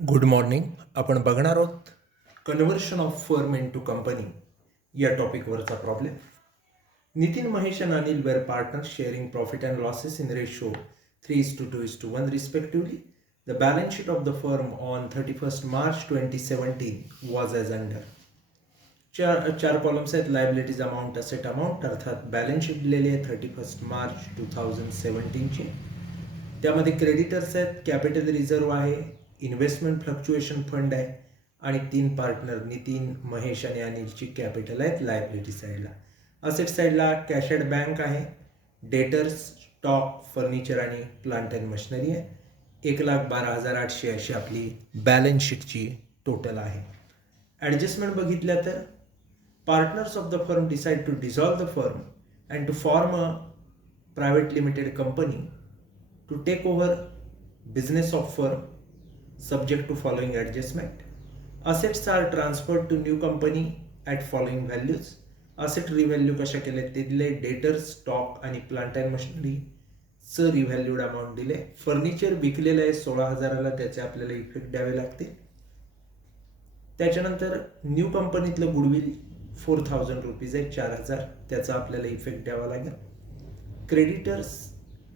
Good morning. आपण बघणार आहोत conversion of firm into company या टॉपिकवरचा problem. Nitin, Mahesh and Anil were partners sharing profit and losses in ratio 3:2:1 respectively. The balance sheet of the firm on 31st March 2017 was as under. चार columns आहेत. Liabilities amount, asset amount, अर्थात balance sheet दिलेली आहे 31 मार्च 2017ची. त्यामध्ये creditors आहेत, capital reserve आहे, investment fluctuation fund आहे आणि 3 पार्टनर नितीन, महेश आणि अनिलची कॅपिटल आहेत लायबिलिटी साईडला. असेट साईडला कॅश ॲट बँक आहे, डेटर्स, स्टॉक, फर्निचर आणि प्लांट अँड मशिनरी आहे. 1,12,800 अशी आपली बॅलन्स शीटची टोटल आहे. ॲडजस्टमेंट बघितल्या तर partners of the firm decide to dissolve the firm and to form a private limited company to take over business of firm subject to following adjustment. Assets are transferred to new company at following values. Asset revalue कशा केले ते दिले. Debtors, stock आणि plant and machinery च रिव्हॅल्यूड amount दिले. Furniture विकलेलं आहे 16,000ला, त्याचे आपल्याला इफेक्ट द्यावे लागतील. त्याच्यानंतर न्यू कंपनीतलं गुडविल 4,000 रुपीज आहे, 4,000, त्याचा आपल्याला इफेक्ट द्यावा लागेल. क्रेडिटर्स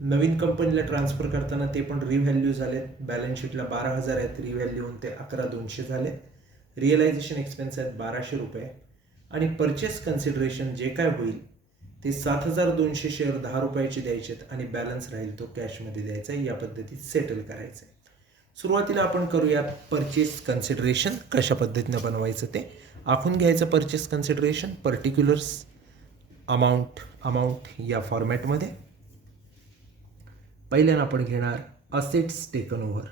नवीन कंपनीला ट्रान्सफर करताना ते पण रिव्हॅल्यू झालेत. बॅलन्स शीटला 12,000 आहेत, रिव्हॅल्यू होऊन ते 11,200 झाले. रिअलायझेशन एक्सपेन्स आहेत 1,200 रुपये आणि परचेस कन्सिडरेशन जे काय होईल ते 7,200 शेअर 10 रुपयाचे द्यायचे आहेत आणि बॅलन्स राहील तो कॅशमध्ये द्यायचा आहे. या पद्धतीत सेटल करायचं आहे. सुरुवातीला आपण करूया परचेस कन्सिडरेशन कशा पद्धतीनं बनवायचं ते. आखून घ्यायचं परचेस कन्सिडरेशन पर्टिक्युलर्स अमाऊंट या फॉर्मॅटमध्ये. पहिल्यानं आपण घेणार असेट्स टेकन ओव्हर.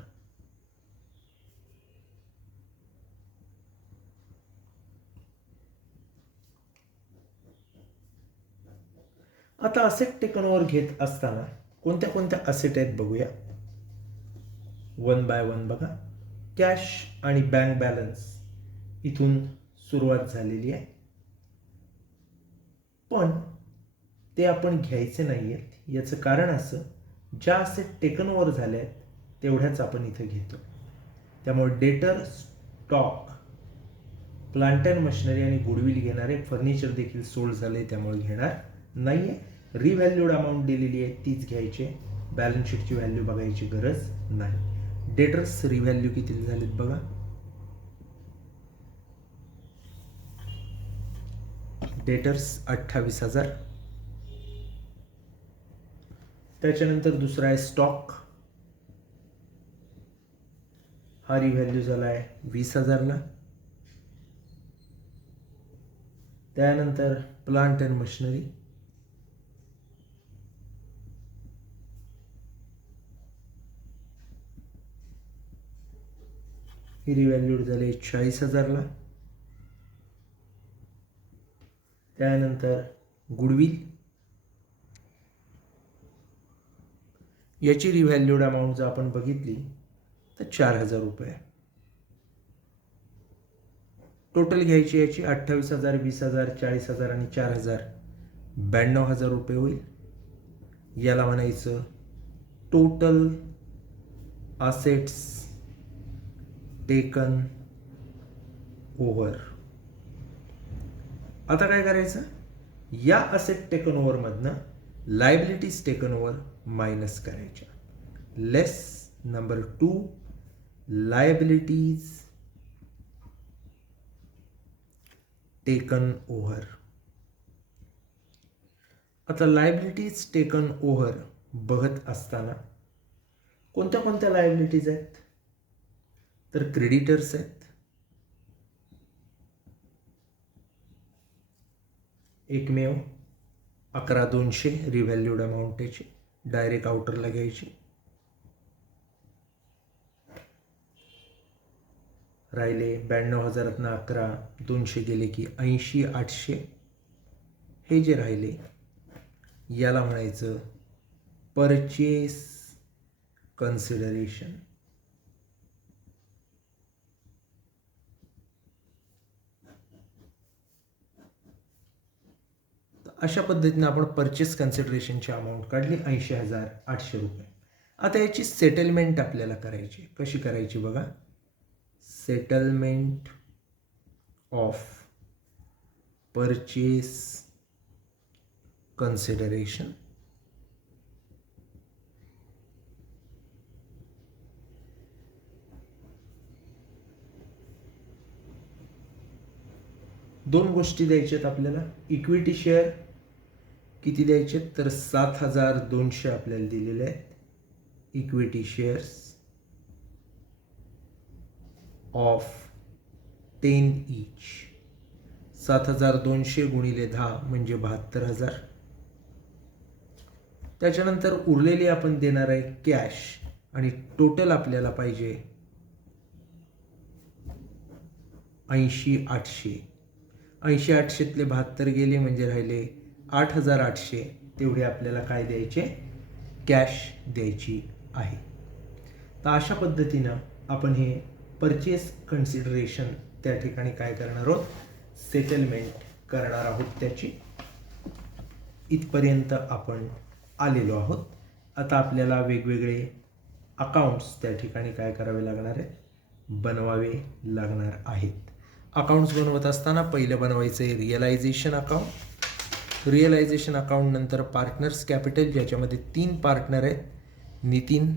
आता असेट टेकन ओव्हर घेत असताना कोणत्या कोणत्या असेट आहेत बघूया. 1 बाय 1 बघा. कॅश आणि बँक बॅलन्स इथून सुरुवात झालेली आहे, पण ते आपण घ्यायचे नाही आहेत. याचं कारण असं, ज्या असेट टेकन ओव्हर झाल्या आहेत तेवढ्याच आपण इथं घेतो. त्यामुळे डेटर, स्टॉक, प्लांट अँड मशिनरी आणि गुडविल घेणारे. फर्निचर देखील सोल्ड झाले त्यामुळे घेणार नाही आहे. रिव्हॅल्यूड अमाऊंट दिलेली आहे तीच घ्यायची. बॅलन्स शीटची व्हॅल्यू बघायची गरज नाही. डेटर्स रिव्हॅल्यू किती झालेत बघा. डेटर्स 28,000. त्याच्यानंतर दुसरा आहे स्टॉक. हा रिव्हॅल्यू झाला आहे 20,000ला. त्यानंतर प्लांट अँड मशिनरी. ही रिव्हॅल्यूड झाले 40,000ला. त्यानंतर गुडविल, याची रिव्हॅल्यूड अमाऊंट जर आपण बघितली तर 4,000 रुपये. टोटल घ्यायची याची 28,000, 20,000, 40,000 आणि 4,000, 92,000 रुपये होईल. याला म्हणायचं टोटल असेट्स टेकन ओव्हर. आता काय करायचं, या असेट टेकन ओव्हरमधनं लायबिलिटीज टेकन ओव्हर मायनस करायच्या. Less number 2 liabilities taken over. आता लायबिलिटीज टेकन ओव्हर बघत असताना कोणत्या कोणत्या लायबिलिटीज आहेत, तर क्रेडिटर्स आहेत, एकमेव 11,200 रिव्हॅल्यूड अमाऊंट त्याची डायरेक्ट आउटरला घ्यायची. राहिले 92,000तनं 11,200 गेले की 80,800. हे जे राहिले याला म्हणायचं परचेस कन्सिडरेशन. अशा पद्धतीने आपण परचेस कन्सिडरेशनची अमाऊंट काढली 80,800 रुपये. आता याची सेटलमेंट आपल्याला करायची. कशी करायची बघा. Settlement of purchase consideration. दोन गोष्टी द्यायच्यात आपल्याला. इक्विटी शेअर किती द्यायचे तर 7,200 आपल्याला दिलेले आहेत इक्विटी शेअर्स ऑफ 10 ईच. 7,200 गुणिले 10 म्हणजे 72,000. त्याच्यानंतर उरलेली आपण देणार आहे कॅश आणि टोटल आपल्याला पाहिजे 80,800. 80,800तले 72 गेले म्हणजे राहिले 8,800. तेवढे आपल्याला काय द्यायचे कॅश द्यायची आहे. तर अशा पद्धतीनं आपण हे परचेस कन्सिडरेशन त्या ठिकाणी काय करणार आहोत सेटलमेंट करणार आहोत त्याची. इथपर्यंत आपण आलेलो आहोत. आता आपल्याला वेगवेगळे अकाउंट्स त्या ठिकाणी काय करावे लागणार आहेत बनवावे लागणार आहेत. अकाउंट्स बनवत असताना पहिलं बनवायचं आहे रिअलायझेशन अकाउंट. रिअलायझेशन अकाउंट नंतर पार्टनर्स कॅपिटल ज्याच्यामध्ये 3 पार्टनर आहेत नितीन,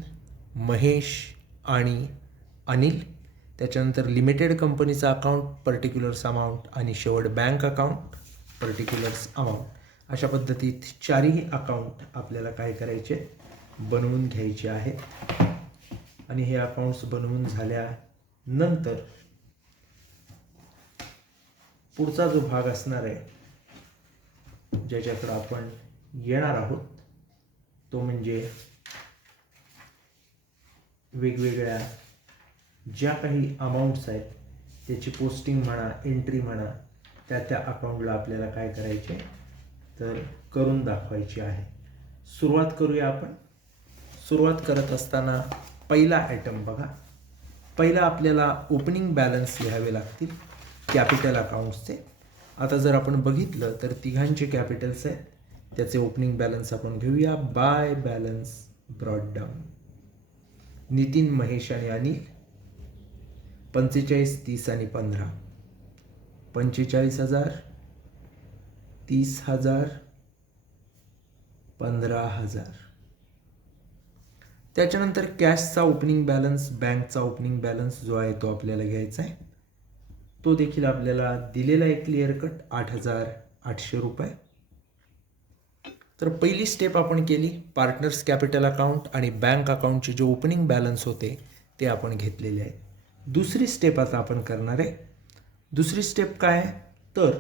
महेश आणि अनिल. त्याच्यानंतर लिमिटेड कंपनीचा अकाउंट पर्टिक्युलर्स अमाऊंट आणि शेवट बँक अकाउंट पर्टिक्युलर्स अमाऊंट. अशा पद्धतीत 4ही अकाउंट आपल्याला काय करायचे बनवून घ्यायचे आहेत. आणि हे अकाउंट्स बनवून झाल्यानंतर पुढचा जो भाग असणार आहे ज्याच्याकडे आपण येणार आहोत तो म्हणजे वेगवेगळ्या ज्या काही अमाऊंट्स आहेत त्याची पोस्टिंग म्हणा एंट्री म्हणा त्या अकाउंटला आपल्याला काय करायचे तर करून दाखवायची आहे. सुरुवात करूया आपण. सुरुवात करत असताना पहिला आयटम बघा. पहिला आपल्याला ओपनिंग बॅलन्स लिहावे लागतील कॅपिटल अकाउंट्सचे. आता जर आपण बघितलं तर तिघांचे कॅपिटल्स आहेत त्याचे ओपनिंग बॅलन्स आपण घेऊया. By balance brought down Nitin, Mahesh आणि अनिल 45, 30 आणि 15. 45,000, 30,000, 15,000. त्याच्यानंतर कॅशचा ओपनिंग बॅलन्स बँकचा ओपनिंग बॅलन्स जो आहे तो आपल्याला घ्यायचा आहे. तो देखील आपल्याला दिलेला आहे क्लिअर कट 8,800 रुपये. तर पहिली स्टेप आपण केली पार्टनर्स कॅपिटल अकाउंट आणि बँक अकाउंटचे जे ओपनिंग बॅलन्स होते ते आपण घेतलेले आहे. दुसरी स्टेप आता आपण करणार आहे. दुसरी स्टेप काय आहे तर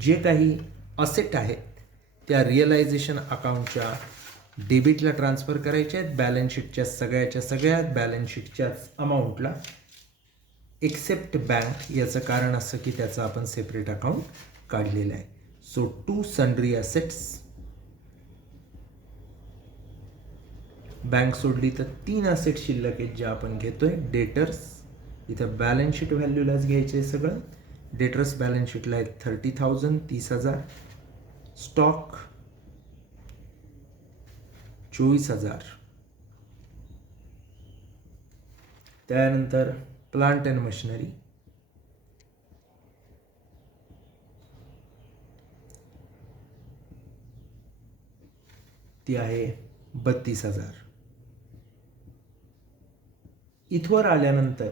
जे काही असेट आहेत त्या रिअलायझेशन अकाउंटच्या डेबिटला ट्रान्सफर करायचे आहेत. बॅलन्स शीटच्या सगळ्या बॅलन्स शीटच्याच अमाऊंटला एक्सेप्ट बँक. याचं कारण असं की त्याचं आपण सेपरेट अकाउंट काढलेलं आहे. So to sundry assets bank सोडली तर 3 असेट शिल्लक आहेत जे आपण घेतोय. डेटर्स इथं बॅलन्स शीट व्हॅल्यूलाच घ्यायचे सगळं. डेटर्स बॅलन्स शीटला आहेत 30,000 30,000. स्टॉक 24,000. त्यानंतर प्लांट अँड मशिनरी ती आहे 32,000. इथवर आल्यानंतर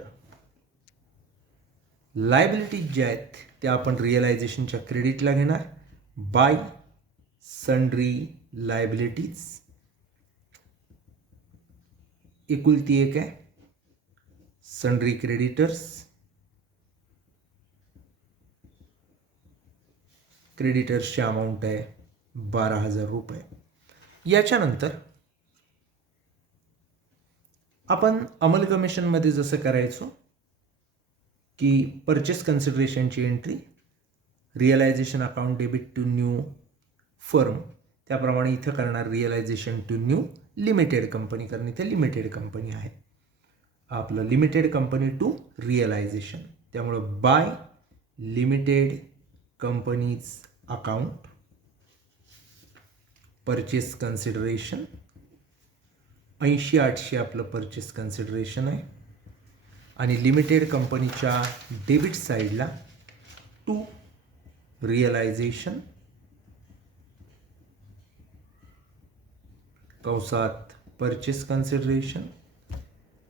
लायबिलिटीज ज्या आहेत त्या आपण रिअलायझेशनच्या क्रेडिटला घेणार. बाय सन्ड्री लायबिलिटीज एकुलती एक आहे. सन्ड्री क्रेडिटर्स क्रेडिटर्सची अमाऊंट आहे 12,000 रुपये. याच्यानंतर आपण अमल कमिशनमध्ये जसं करायचो की परचेस कन्सिडरेशनची entry realisation account debit to new firm त्याप्रमाणे इथं करणार realisation to new limited company, कारण इथे लिमिटेड कंपनी आहे. आपलं लिमिटेड कंपनी टू रिअलायझेशन, त्यामुळं by limited companies account purchase consideration 80,800 आपलं परचेस कन्सिडरेशन आहे. आणि लिमिटेड कंपनीच्या डेबिट साईडला टू रिअलायझेशन कंसात परचेस कन्सिडरेशन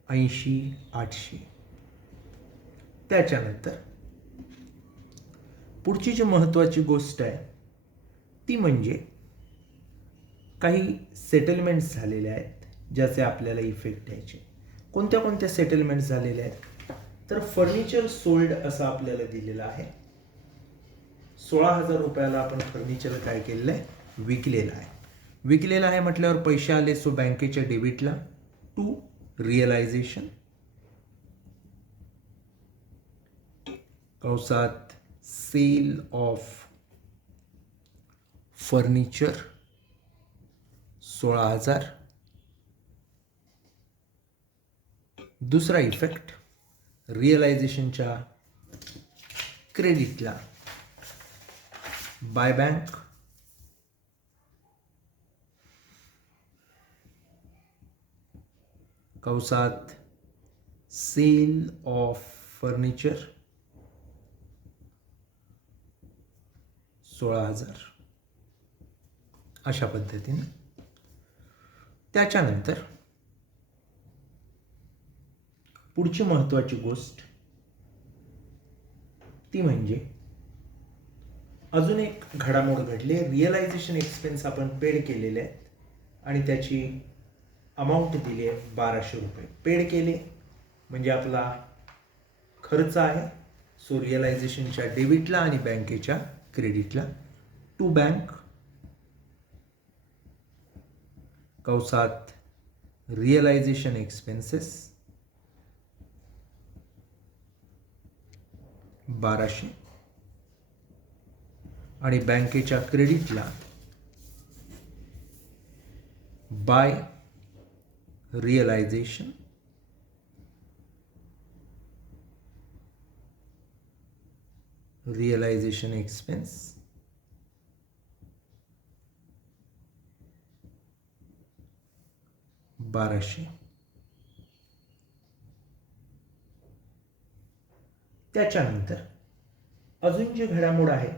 80,800. त्याच्यानंतर पुढची जी महत्त्वाची गोष्ट आहे ती म्हणजे काही सेटलमेंट्स झालेले आहेत ज्याचे आपल्याला इफेक्ट द्यायचे. कोणत्या कोणत्या सेटलमेंट्स झालेल्या आहेत तर फर्निचर सोल्ड असं आपल्याला दिलेलं आहे. 16,000 रुपयाला आपण फर्निचर काय केलेलं आहे विकलेलं आहे. विकलेलं आहे म्हटल्यावर पैसे आले सो बँकेच्या डेबिटला टू रिअलायझेशन कंसात सेल ऑफ फर्निचर 16,000. दुसरा इफेक्ट रिअलायझेशनच्या क्रेडिटला बाय बँक कंसात सेल ऑफ फर्निचर 16,000 अशा पद्धतीने. त्याच्यानंतर पुढची महत्त्वाची गोष्ट ती म्हणजे अजून एक घडामोड घडली. रिअलायझेशन एक्सपेन्स आपण पेड केलेले आहेत आणि त्याची अमाऊंट दिली आहे 1,200 रुपये. पेड केले म्हणजे आपला खर्च आहे सो रिअलायझेशनच्या डेबिटला आणि बँकेच्या क्रेडिटला टू बँक कंसात रिअलायझेशन एक्सपेन्सेस 1,200 आणि बँकेच्या क्रेडिटला बाय रिअलायझेशन एक्सपेन्स 1,200. त्याच्यानंतर अजून जी घडामोड आहे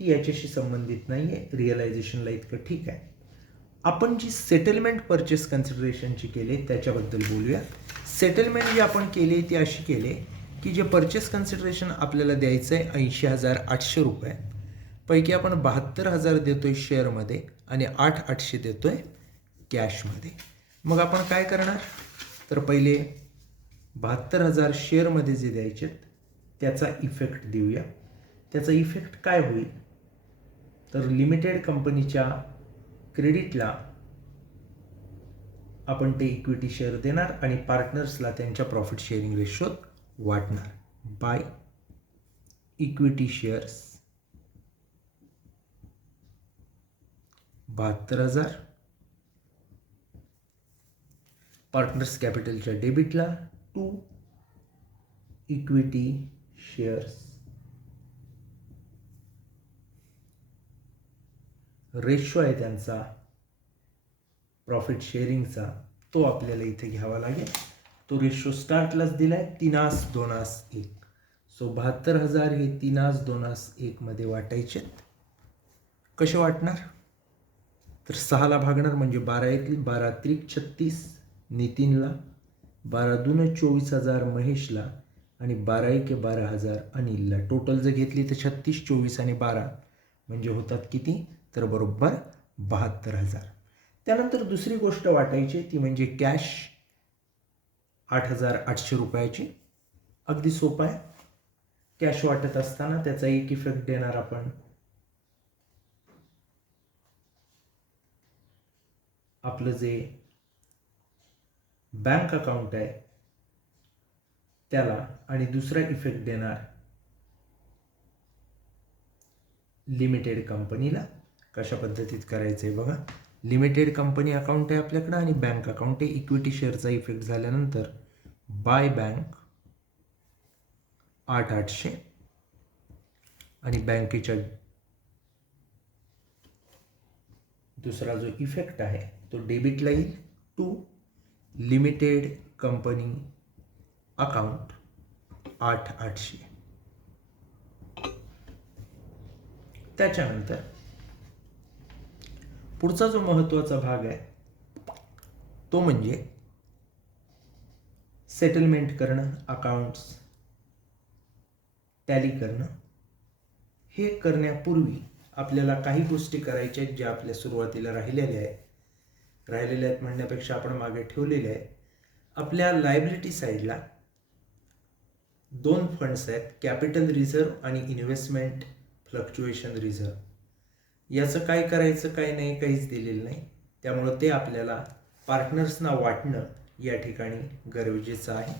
ती याच्याशी संबंधित नाही आहे. रिअलायझेशनला इतकं ठीक आहे. आपण जी सेटलमेंट परचेस कन्सिडरेशनची केली त्याच्याबद्दल बोलूया. सेटलमेंट जी आपण केली ती अशी केली की जे परचेस कन्सिडरेशन आपल्याला द्यायचं आहे 80,800 रुपये पैकी आपण 72,000 देतोय शेअरमध्ये आणि 8,800 देतोय कॅशमध्ये. मग आपण काय करणार तर पहिले 72,000 शेअरमध्ये जे द्यायचे त्याचा इफेक्ट देऊया. त्याचा इफेक्ट काय होईल तर लिमिटेड कंपनीच्या क्रेडिटला आपण ते इक्विटी शेअर देणार आणि पार्टनर्सला त्यांच्या प्रॉफिट शेअरिंग रेशोत वाटणार बाय इक्विटी शेअर्स 72,000 पार्टनर्स कॅपिटलच्या डेबिटला टू इक्विटी शेअर्स. रेशो आहे त्यांचा प्रॉफिट शेअरिंगचा तो आपल्याला इथे घ्यावा लागेल. तो रेशो स्टार्टलाच दिलाय 3:2:1. सो 72,000 हे 3:2:1 मध्ये वाटायचे. कसे वाटणार तर 6ला भागणार म्हणजे 12:1=12,36 नितीनला, 12:2=24,000 महेशला आणि 12:1=12,000 अनिलला. टोटल जर घेतली तर 36, 24 आणि 12 म्हणजे होतात किती तर बरोबर 72,000. त्यानंतर दुसरी गोष्ट वाटायची ती म्हणजे कॅश 8,800 रुपयाची. अगदी सोपं आहे. कॅश वाटत असताना त्याचा एक इफेक्ट देणार आपण आपलं जे बँक अकाउंट आहे त्याला आणि दुसरा इफेक्ट देणार लिमिटेड कंपनीला. कशा पद्धतीत करायचं आहे बघा. लिमिटेड कंपनी अकाउंट आहे आपल्याकडं आणि बँक अकाउंट आहे. इक्विटी शेअरचा इफेक्ट झाल्यानंतर बाय बँक 8,800 आणि बँकेच्या दुसरा जो इफेक्ट आहे तो डेबिटला येईल टू लिमिटेड कंपनी अकाउंट 8,800. त्याच्यानंतर पुढचा जो महत्त्वाचा भाग आहे तो म्हणजे सेटलमेंट करणं, अकाउंट्स टॅली करणं. हे करण्यापूर्वी आपल्याला काही गोष्टी करायच्या आहेत ज्या आपल्या सुरुवातीला राहिलेल्या आहेत म्हणण्यापेक्षा आपण मागे ठेवलेल्या आहेत. आपल्या लायबिलिटी साईडला 2 फंड्स आहेत, कॅपिटल रिझर्व्ह आणि इन्व्हेस्टमेंट फ्लक्च्युएशन रिझर्व्ह. याचं काय करायचं काय नाही काहीच दिलेलं नाही, त्यामुळं ते आपल्याला पार्टनर्सना वाटणं या ठिकाणी गरजेचं आहे.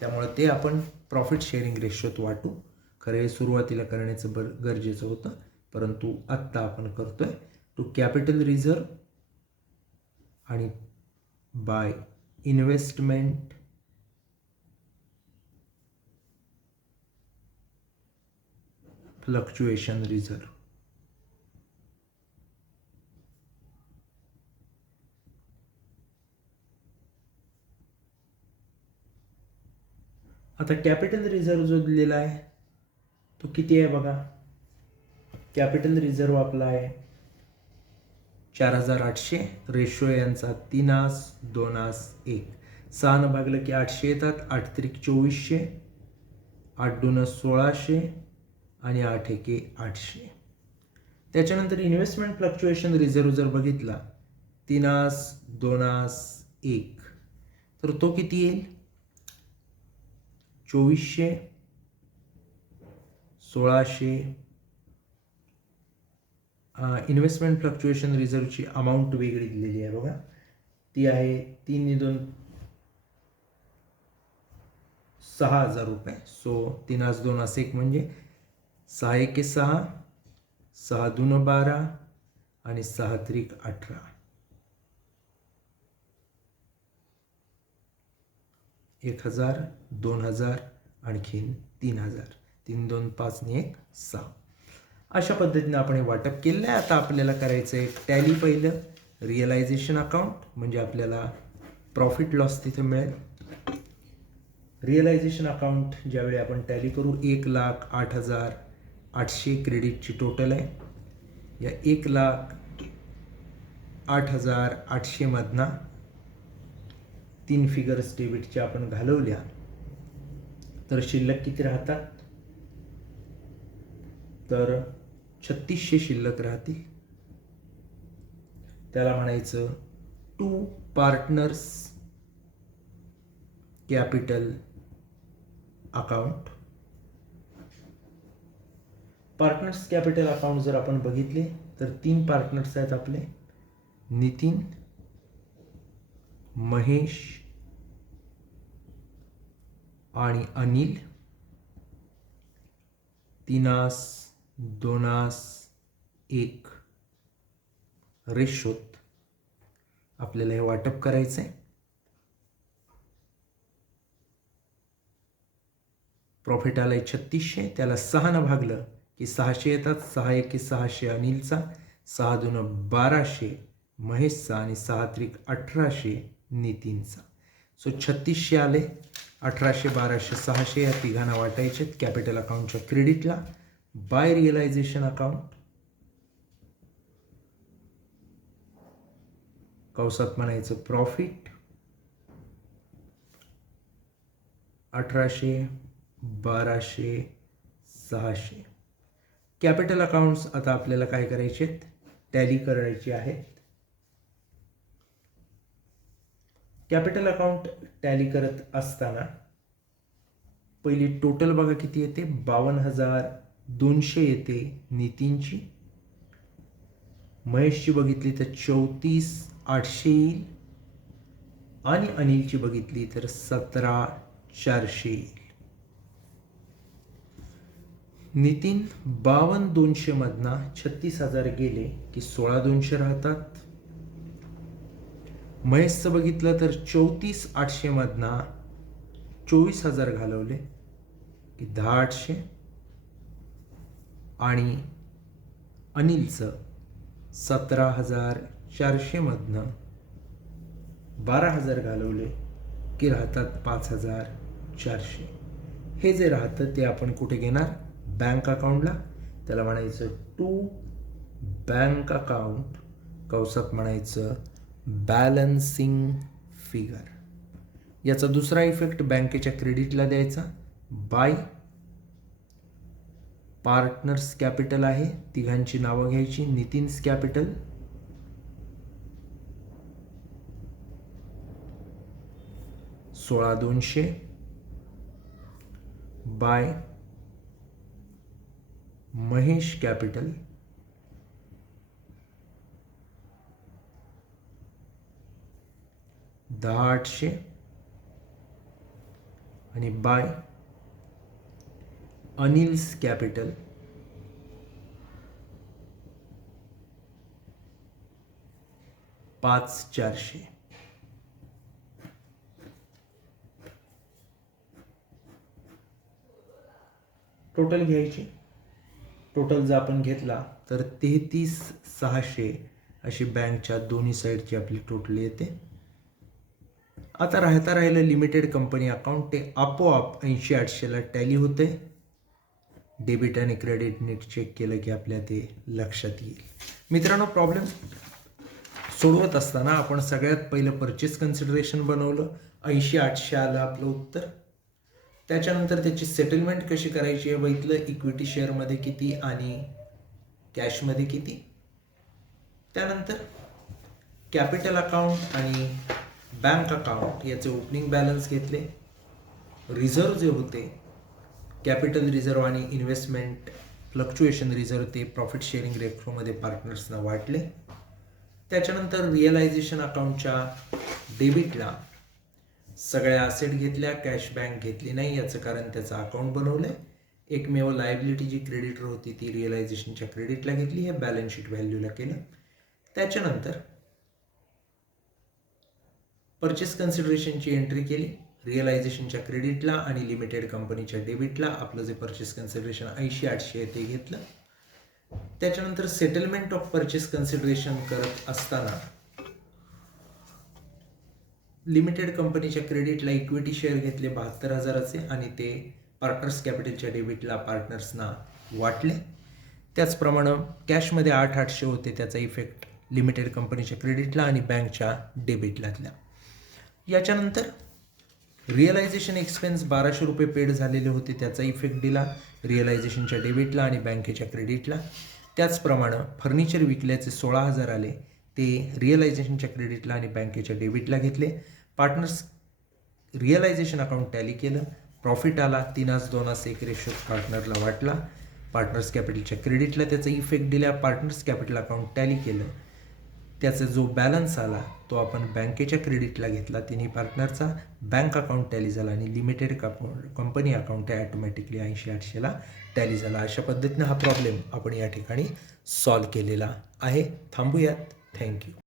त्यामुळं ते आपण प्रॉफिट शेअरिंग रेशोत वाटू. खरं हे सुरुवातीला करण्याचं गरजेचं होतं, परंतु आत्ता आपण करतोय. टू कॅपिटल रिझर्व्ह आणि बाय इन्व्हेस्टमेंट फ्लक्च्युएशन रिझर्व्ह. आता कॅपिटल रिझर्व्ह जो दिलेला आहे तो किती आहे बघा. कॅपिटल रिझर्व्ह आपला आहे 4,800. रेशो यांचा 3:2:1. 6 भागलं की 800 येतात. 8 त्रिक 2400, 8 2 1600 आणि 8 1 800. त्याच्यानंतर इन्व्हेस्टमेंट फ्लक्च्युएशन रिझर्व्ह जर बघितला 3:2:1 तर तो किती येईल. 2400, 1600. इन्व्हेस्टमेंट फ्लक्च्युएशन रिझर्व्हची अमाऊंट वेगळी दिलेली आहे बघा. ती आहे 3 6,000 रुपये. सो 3:2:1 म्हणजे 6 1 6, 6 2 12 आणि 6 त्रिक 18. 1,000, 2,000 आणखीन 3,000. 3 2 5 आणि 1 6. अशा पद्धतीने आपण हे वाटप केलेलं आहे. आता आपल्याला करायचं आहे टॅली. पहिलं रिअलायझेशन अकाउंट म्हणजे आपल्याला प्रॉफिट लॉस तिथे मिळेल. रिअलायझेशन अकाउंट ज्यावेळी आपण टॅली करू 1,08,800 क्रेडिटची टोटल आहे. या 1,08,800 मधना 3 फिगर्स डेबिटच्या आपण घालवल्या तर शिल्लक किती राहतात. तर 3,600 शिल्लक राहतील. त्याला म्हणायचं to partners capital account. Partners capital account जर आपण बघितले तर 3 पार्टनर्स आहेत आपले, नितीन, महेश आणि अनिल. 3:2:1 रेशोत आपल्याला हे वाटप करायचं आहे. प्रॉफिट आलाय 3,600. त्याला 6 भागलं की 600 येतात. 6 1 600 अनिलचा, 6 2 1200 महेशचा आणि 6 त्रिक 1800 नितीनचा. सो 3,600 आले. 1800, 1200, 600 या तिघांना वाटायचे कॅपिटल अकाउंटच्या क्रेडिटला. बाय रिअलायझेशन अकाउंट कौसात म्हणायचं प्रॉफिट 1800, 1200, 600. कॅपिटल अकाउंट्स आता आपल्याला काय करायचे आहेत, टॅली करायचे आहेत. कॅपिटल अकाउंट टॅली करत असताना पहिली टोटल बघा किती येते, 52,200 येते नितीनची. महेशची बघितली तर 34,800 येईल आणि अनिलची बघितली तर 17,400 येईल. नितीन 52,200 मधना 36,000 गेले की 16,200 राहतात. महेशचं बघितलं तर 34,800 मधना 24,000 घालवले की 10,800 आणि अनिलचं 17,400 मधनं 12,000 घालवले की राहतात 5,000 400. हे जे राहतं ते आपण कुठे घेणार? बँक अकाउंटला. त्याला म्हणायचं टू बँक अकाउंट, कंसात म्हणायचं बॅलन्सिंग फिगर. याचा दुसरा इफेक्ट बँकेच्या क्रेडिटला द्यायचा. बाय पार्टनर्स कॅपिटल आहे, तिघांची नावं घ्यायची. नितीन्स कॅपिटल, $16,200 बाय महेश कॅपिटल, $10,800 आणि बाय अनिल्स कॅपिटल, $5,400. टोटल घ्यायची. टोटल जर आपण घेतला तर 33,600 अशी बँकच्या दोन्ही साईडची आपली टोटल येते. आता राहिलं लिमिटेड कंपनी अकाउंट. ते आपोआप 80,800ला टॅली होते. डेबिट आणि क्रेडिट नीट चेक केलं की आपल्या ते लक्षात येईल. मित्रांनो, प्रॉब्लेम सोडवत असताना आपण सगळ्यात पहिलं परचेस कन्सिडरेशन बनवलं. 80,800 आलं आपलं उत्तर. त्याच्यानंतर त्याची सेटलमेंट कशी करायची हे बघितलं. इक्विटी शेअरमध्ये किती आणि कॅशमध्ये किती. त्यानंतर कॅपिटल अकाउंट आणि बँक अकाउंट याचे ओपनिंग बॅलन्स घेतले. रिझर्व जे होते, कॅपिटल रिझर्व आणि इन्व्हेस्टमेंट फ्लक्च्युएशन रिझर्व, ते प्रॉफिट शेअरिंग रेशोमध्ये पार्टनर्सना वाटले. त्याच्यानंतर रिअलायझेशन अकाउंटच्या डेबिटला सगळ्या असेट घेतल्या, कॅश बँक घेतली नाही. याचं कारण त्याचं अकाउंट बनवलं आहे. एकमेव लायबिलिटी जी क्रेडिटर होती ती रिअलायझेशनच्या क्रेडिटला घेतली. हे बॅलन्स शीट व्हॅल्यूला केलं. त्याच्यानंतर परचेस कन्सिडरेशनची एंट्री केली. रिअलायझेशनच्या क्रेडिटला आणि लिमिटेड कंपनीच्या डेबिटला आपलं जे परचेस कन्सिडरेशन 80,800 आहे ते घेतलं. त्याच्यानंतर सेटलमेंट ऑफ परचेस कन्सिडरेशन करत असताना लिमिटेड कंपनीच्या क्रेडिटला इक्विटी शेअर घेतले 72,000चे आणि ते पार्टनर्स कॅपिटलच्या डेबिटला पार्टनर्सना वाटले. त्याचप्रमाणे कॅशमध्ये 8,800 होते, त्याचा इफेक्ट लिमिटेड कंपनीच्या क्रेडिटला आणि बँकच्या डेबिटला दिला. याच्यानंतर रिअलायझेशन एक्सपेन्स ₹1,200 पेड झालेले होते, त्याचा इफेक्ट दिला रिअलायझेशनच्या डेबिटला आणि बँकेच्या क्रेडिटला. त्याचप्रमाणे फर्निचर विकल्याचे 16,000 आले, ते रिअलायझेशनच्या क्रेडिटला आणि बँकेच्या डेबिटला घेतले. पार्टनर्स रिअलायझेशन अकाउंट टॅली केलं. प्रॉफिट आला 3:2:1 रेशो पार्टनरला वाटला. पार्टनर्स कॅपिटलच्या क्रेडिटला त्याचा इफेक्ट दिला. पार्टनर्स कॅपिटल अकाउंट टॅली केलं. त्याचा जो बॅलन्स आला तो आपण बँकेच्या क्रेडिटला घेतला. तिन्ही पार्टनरचा बँक अकाउंट टॅली झाला आणि लिमिटेड कंपनी अकाउंट ॲटोमॅटिकली 80,800ला टॅली झाला. अशा पद्धतीनं हा प्रॉब्लेम आपण या ठिकाणी सॉल्व केलेला आहे. थांबूयात. थँक्यू.